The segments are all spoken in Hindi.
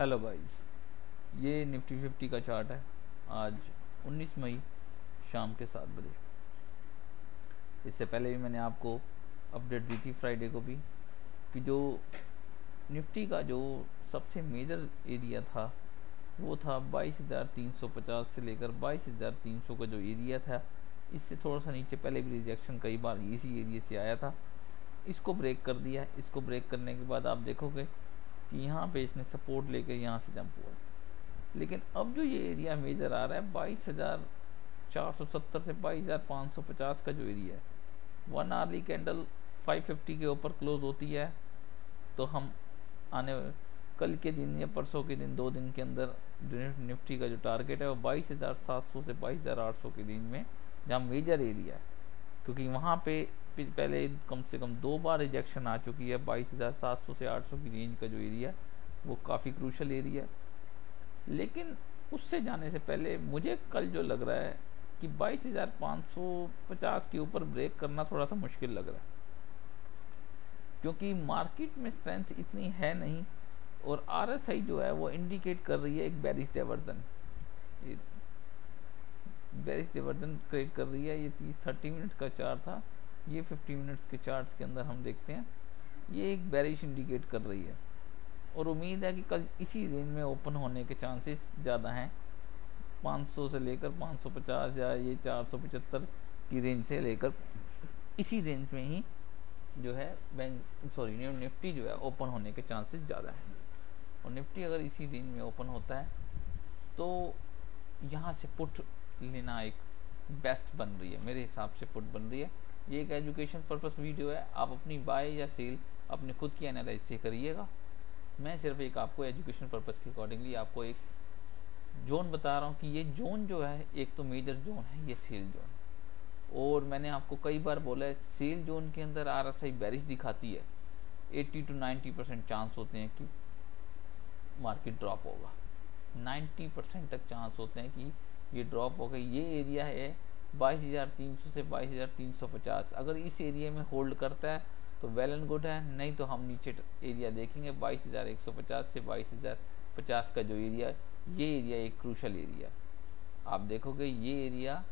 हेलो गाइस, ये निफ्टी 50 का चार्ट है। आज 19 मई शाम के 7 बजे। इससे पहले भी मैंने आपको अपडेट दी थी फ्राइडे को भी कि जो निफ्टी का जो सबसे मेजर एरिया था वो था 22,350 से लेकर 22,300 का जो एरिया था। इससे थोड़ा सा नीचे पहले भी रिजेक्शन कई बार इसी एरिया से आया था। इसको ब्रेक कर दिया। इसको ब्रेक करने के बाद आप देखोगे कि यहाँ पे इसने सपोर्ट लेकर यहाँ से जंप हुआ। लेकिन अब जो ये एरिया मेजर आ रहा है 22,470 से 22,550 का जो एरिया है, 1 आवर्ली कैंडल 550 के ऊपर क्लोज होती है तो हम आने कल के दिन या परसों के दिन 2 दिन के अंदर निफ्टी का जो टारगेट है वो 22,700 से 22,800 के रेंज में, जहाँ मेजर एरिया है। क्योंकि वहाँ पे पहले कम से कम 2 बार रिजेक्शन आ चुकी है। 22,700 से 800 की रेंज का जो एरिया वो काफ़ी क्रूशल एरिया है। लेकिन उससे जाने से पहले मुझे कल जो लग रहा है कि 22,550 के ऊपर ब्रेक करना थोड़ा सा मुश्किल लग रहा है, क्योंकि मार्केट में स्ट्रेंथ इतनी है नहीं। और आरएसआई जो है वो इंडिकेट कर रही है एक bearish diversion, bearish diversion create कर रही है। ये 30 मिनट का चार्ट था, ये 50 मिनट्स के चार्ट्स के अंदर हम देखते हैं ये एक बेरिश इंडिकेट कर रही है। और उम्मीद है कि कल इसी रेंज में ओपन होने के चांसेस ज़्यादा हैं। 500 से लेकर 550 या ये 475 की रेंज से लेकर इसी रेंज में ही जो है निफ्टी जो है ओपन होने के चांसेस ज़्यादा हैं। और निफ्टी अगर इसी रेंज में ओपन होता है तो यहाँ से पुट लेना एक बेस्ट बन रही है, मेरे हिसाब से पुट बन रही है। ये एक एजुकेशन पर्पस वीडियो है, आप अपनी बाय या सेल अपने खुद की एनालाइज से करिएगा। मैं सिर्फ एक आपको एजुकेशन पर्पस के अकॉर्डिंगली आपको एक जोन बता रहा हूँ कि ये जोन जो है एक तो मेजर जोन है, ये सेल जोन। और मैंने आपको कई बार बोला है सेल जोन के अंदर आरएसआई बेरिश दिखाती है, 80 to 90% चांस होते हैं कि मार्केट ड्रॉप होगा। 90% तक चांस होते हैं कि ये ड्रॉप होगा। ये एरिया है 22,300 से 22,350। अगर इस एरिया में होल्ड करता है तो वेल एंड गुड है, नहीं तो हम नीचे एरिया देखेंगे 22,150 से 22,050 का जो एरिया, ये एरिया एक क्रूशल एरिया। आप देखोगे ये एरिया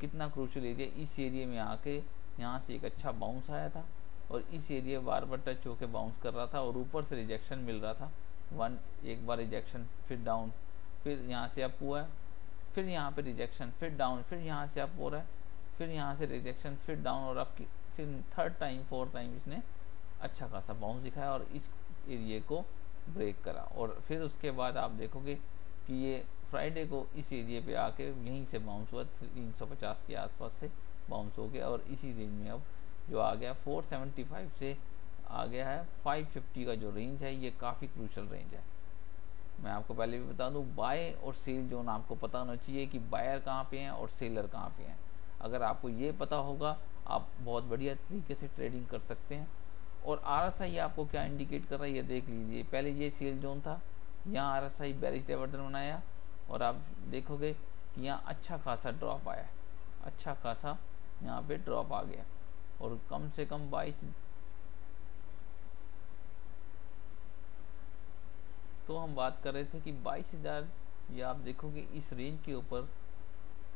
कितना क्रूशल एरिया। इस एरिया में आके यहाँ से एक अच्छा बाउंस आया था और इस एरिया बार बार टच होकर बाउंस कर रहा था और ऊपर से रिजेक्शन मिल रहा था। एक बार रिजेक्शन, फिर डाउन, फिर यहाँ से अप हुआ है, फिर यहाँ पे रिजेक्शन, फिर डाउन, फिर यहाँ से अप हो रहा है, फिर यहाँ से रिजेक्शन, फिर डाउन और अप की, फिर थर्ड टाइम फोर्थ टाइम इसने अच्छा खासा बाउंस दिखाया और इस एरिया को ब्रेक करा। और फिर उसके बाद आप देखोगे कि ये फ्राइडे को इस एरिया पे आके यहीं से बाउंस हुआ, 350 के आसपास से बाउंस हो गया और इसी रेंज में अब जो आ गया 475 से आ गया है 550 का जो रेंज है, ये काफ़ी क्रूशल रेंज है। मैं आपको पहले भी बता दूं, बाय और सेल जोन आपको पता होना चाहिए कि बायर कहाँ पे हैं और सेलर कहाँ पे हैं। अगर आपको ये पता होगा आप बहुत बढ़िया तरीके से ट्रेडिंग कर सकते हैं। और आरएसआई आपको क्या इंडिकेट कर रहा है ये देख लीजिए। पहले ये सेल जोन था, यहाँ आरएसआई बेरिश डाइवर्जन बनाया और आप देखोगे कि यहाँ अच्छा खासा ड्रॉप आया, अच्छा खासा यहाँ पे ड्रॉप आ गया और कम से कम 22। तो हम बात कर रहे थे कि 22,000, ये आप देखोगे इस रेंज के ऊपर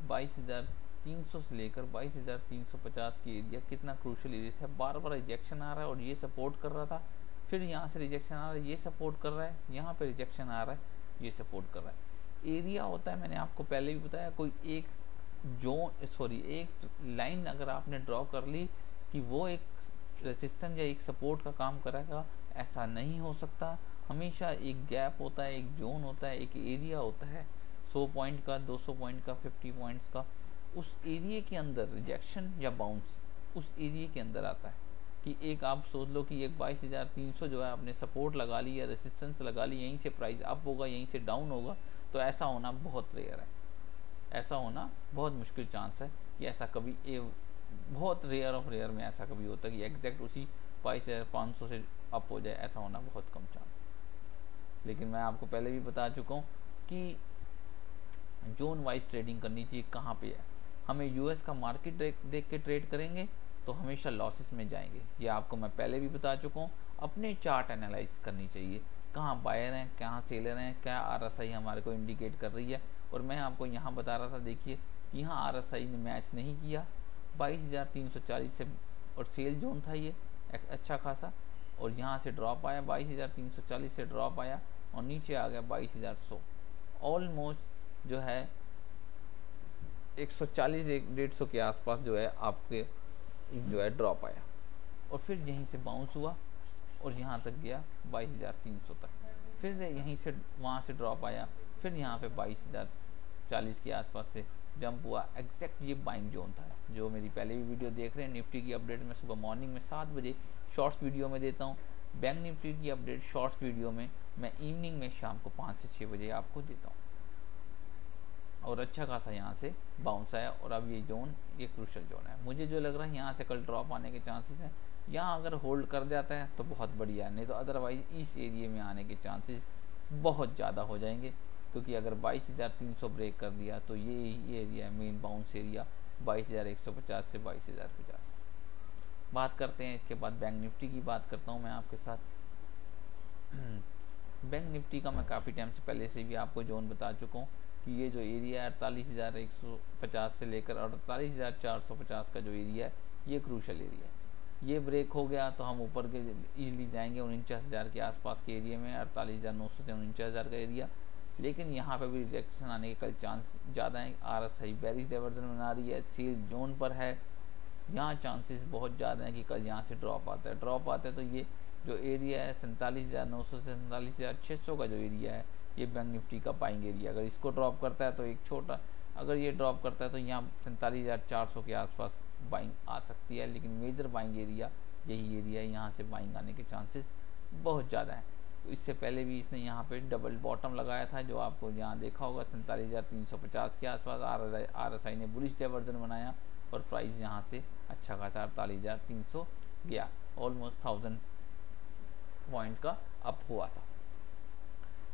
22,300 से लेकर 22,350 की एरिया कितना क्रूशल एरिया था। बार बार रिजेक्शन आ रहा है और ये सपोर्ट कर रहा था, फिर यहाँ से रिजेक्शन आ रहा है, ये सपोर्ट कर रहा है, यहाँ पे रिजेक्शन आ रहा है, ये सपोर्ट कर रहा है। एरिया होता है, मैंने आपको पहले भी बताया, कोई एक एक लाइन अगर आपने ड्रॉ कर ली कि वो एक रेसिस्टेंस या एक सपोर्ट का काम करेगा, ऐसा नहीं हो सकता। हमेशा एक गैप होता है, एक जोन होता है, एक एरिया होता है 100 पॉइंट का, 200 पॉइंट का, 50 पॉइंट्स का। उस एरिया के अंदर रिजेक्शन या बाउंस उस एरिया के अंदर आता है कि एक आप सोच लो कि एक 22,300 जो है आपने सपोर्ट लगा ली या रेसिस्टेंस लगा ली, यहीं से प्राइस अप होगा, यहीं से डाउन होगा। तो ऐसा होना बहुत रेयर है, ऐसा होना बहुत मुश्किल चांस है कि ऐसा कभी बहुत रेयर ऑफ रेयर में ऐसा कभी होता है कि एग्जैक्ट उसी 22,500 से अप हो जाए, ऐसा होना बहुत कम चांस है। लेकिन मैं आपको पहले भी बता चुका हूँ कि जोन वाइज ट्रेडिंग करनी चाहिए। कहाँ पे है, हमें यूएस का मार्केट देख के ट्रेड करेंगे तो हमेशा लॉसेस में जाएंगे, ये आपको मैं पहले भी बता चुका हूँ। अपने चार्ट एनालाइज करनी चाहिए कहाँ बायर हैं, कहाँ सेलर हैं, क्या RSI हमारे को इंडिकेट कर रही है। और मैं आपको यहाँ बता रहा था, देखिए यहाँ RSI ने मैच नहीं किया 22,340 से, और सेल जोन था ये अच्छा खासा, और यहाँ से ड्रॉप आया 22,340 से ड्रॉप आया और नीचे आ गया 22,100, ऑलमोस्ट जो है 140 150 के आसपास जो है आपके जो है ड्रॉप आया, और फिर यहीं से बाउंस हुआ और यहाँ तक गया 22,300 तक, फिर यहीं से वहाँ से ड्रॉप आया, फिर यहाँ पे 22,040 के आसपास से जंप हुआ। एग्जैक्ट ये बाइंग जोन था। जो मेरी पहले भी वीडियो देख रहे हैं, निफ्टी की अपडेट मैं सुबह मॉर्निंग में 7 बजे शॉर्ट्स वीडियो में देता हूँ। बैंक निफ्टी की अपडेट शॉर्ट्स वीडियो में मैं इवनिंग में शाम को 5 से 6 बजे आपको देता हूँ। और अच्छा खासा यहाँ से बाउंस आया, और अब ये जोन ये क्रूशल जोन है। मुझे जो लग रहा है यहाँ से कल ड्रॉप आने के चांसेस हैं। यहाँ अगर होल्ड कर जाता है तो बहुत बढ़िया है, नहीं तो अदरवाइज इस एरिए में आने के चांसेस बहुत ज़्यादा हो जाएंगे, क्योंकि अगर 22,300 ब्रेक कर दिया तो ये एरिया है मेन बाउंस एरिया 22,150 से 22,050। बात करते हैं इसके बाद बैंक निफ्टी की बात करता हूँ मैं आपके साथ। बैंक निफ्टी का मैं काफ़ी टाइम से पहले से भी आपको जोन बता चुका हूँ कि ये जो एरिया है 48,150 से लेकर 48,450 का जो एरिया है ये क्रूशल एरिया है। ये ब्रेक हो गया तो हम ऊपर के इजीली जाएंगे 49,000 के आसपास के एरिया में, 48,900 से 49,000 का एरिया। लेकिन यहाँ पे भी रिजेक्शन आने के कल चांस ज़्यादा है। RSI बेरिश डाइवर्जन बना रही है, सेल जोन पर है, यहाँ चांसेस बहुत ज़्यादा हैं कि कल यहाँ से ड्रॉप आता है। ड्रॉप आता है तो ये जो एरिया है 47,900 से 47,600 का जो एरिया है ये बैंक निफ्टी का बाइंग एरिया। अगर इसको ड्रॉप करता है तो एक छोटा, अगर ये ड्रॉप करता है तो यहाँ 47,400 के आसपास बाइंग आ सकती है, लेकिन मेजर बाइंग एरिया यही एरिया है, यहाँ से बाइंग आने के चांसेस बहुत ज़्यादा हैं। तो इससे पहले भी इसने यहाँ पे डबल बॉटम लगाया था, जो आपको यहाँ देखा होगा 47,350 के आसपास। RSI ने बुलिश डाइवर्जन बनाया और प्राइस यहाँ से अच्छा खासा 48,300 गया, ऑलमोस्ट 1000 पॉइंट का अप हुआ था।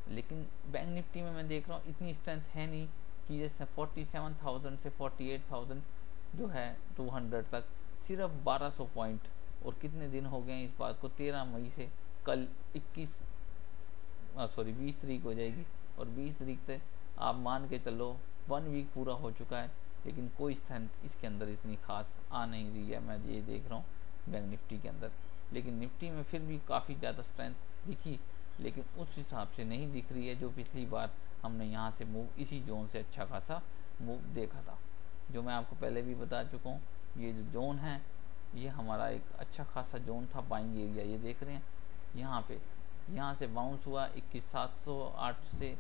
लेकिन बैंक निफ्टी में मैं देख रहा हूँ इतनी स्ट्रेंथ है नहीं कि जैसे 47,000 से 48,000 जो है 200 तक सिर्फ 1200 पॉइंट। और कितने दिन हो गए इस बात को, 13 मई से कल 20 तारीख हो जाएगी, और 20 तारीख से आप मान के चलो 1 वीक पूरा हो चुका है, लेकिन कोई स्ट्रेंथ इसके अंदर इतनी खास आ नहीं रही है। मैं ये देख रहा हूँ बैंक निफ्टी के अंदर, लेकिन निफ्टी में फिर भी काफ़ी ज़्यादा स्ट्रेंथ दिखी, लेकिन उस हिसाब से नहीं दिख रही है जो पिछली बार हमने यहाँ से मूव इसी जोन से अच्छा खासा मूव देखा था। जो मैं आपको पहले भी बता चुका हूँ, ये जो जोन है ये हमारा एक अच्छा खासा जोन था बाइंग एरिया। ये देख रहे हैं यहाँ पे, यहाँ से बाउंस हुआ 21,708 से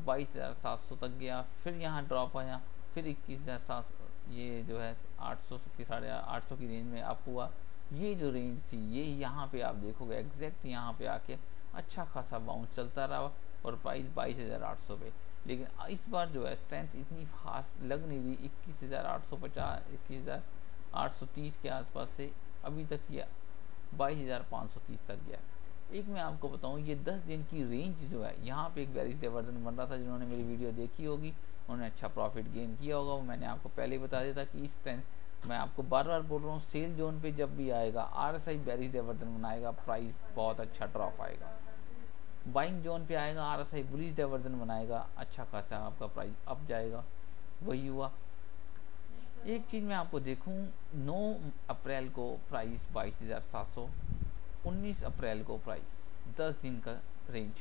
22,700 तक गया, फिर यहाँ ड्रॉप आया, फिर 21,700 ये जो है 800 की 850 की रेंज में अप हुआ। ये जो रेंज थी ये यहाँ पे आप देखोगे एग्जैक्ट यहाँ पे आके अच्छा खासा बाउंस चलता रहा और प्राइस 22,800 पे। लेकिन इस बार जो है स्ट्रेंथ इतनी खास लग नहीं रही, 21,850 21,830 के आसपास से अभी तक किया 22,530 तक गया। एक मैं आपको बताऊं, ये 10 दिन की रेंज जो है यहाँ पे एक बेरिश डाइवर्जन बन रहा था। जिन्होंने मेरी वीडियो देखी होगी उन्होंने अच्छा प्रॉफिट गेन किया होगा। वो मैंने आपको पहले ही बता दिया था कि इस स्ट्रेंथ मैं आपको बार बार बोल रहा हूँ, सेल जोन पे जब भी आएगा RSI बेरिश डाइवर्जन बनाएगा, प्राइस बहुत अच्छा ड्रॉप आएगा। बाइंग जोन पे आएगा RSI बुलिश डाइवर्जन बनाएगा, अच्छा खासा आपका प्राइस अप जाएगा। वही हुआ। एक चीज़ मैं आपको देखूं, 9 अप्रैल को प्राइस 22,700, 19 अप्रैल को प्राइस 10 दिन का रेंज,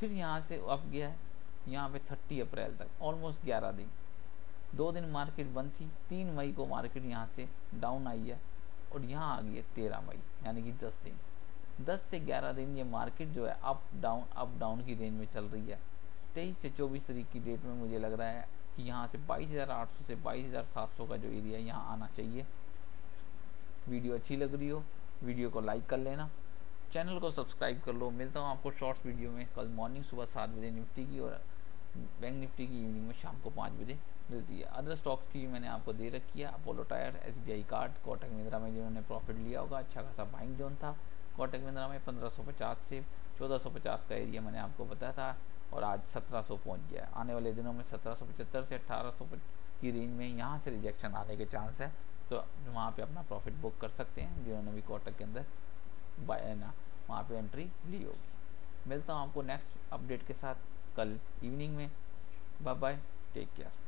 फिर यहाँ से अप गया है यहाँ पे 30 अप्रैल तक, ऑलमोस्ट 11 दिन। 2 दिन मार्केट बंद थी, 3 मई को मार्केट यहाँ से डाउन आई है और यहाँ आ गई है 13 मई, यानी कि 10 दिन। 10 से 11 दिन ये मार्केट जो है अप डाउन की रेंज में चल रही है। 23 से 24 तारीख की डेट में मुझे लग रहा है कि यहाँ से 22,800 से 22,700 का जो एरिया यहाँ आना चाहिए। वीडियो अच्छी लग रही हो वीडियो को लाइक कर लेना, चैनल को सब्सक्राइब कर लो। मिलता हूँ आपको शॉर्ट्स वीडियो में कल मॉर्निंग सुबह 7 बजे निफ्टी की, और बैंक निफ्टी की इवनिंग में शाम को 5 बजे मिलती है। अदर स्टॉक्स की मैंने आपको दे रखी है, Apollo tyre, SBI card, Kotak Mahindra में जिन्होंने प्रॉफिट लिया होगा अच्छा खासा बाइंग जोन था। कोटक महिंद्रा में 1550 से 1450 का एरिया मैंने आपको बताया था, और आज 1700 पहुंच गया। आने वाले दिनों में 1775 से 1800 की रेंज में यहाँ से रिजेक्शन आने के चांस है, तो वहाँ पे अपना प्रॉफिट बुक कर सकते हैं जिन्होंने भी कोटक के अंदर वहाँ पे एंट्री ली होगी। मिलता हूँ आपको नेक्स्ट अपडेट के साथ कल इवनिंग में। Bye bye, take care.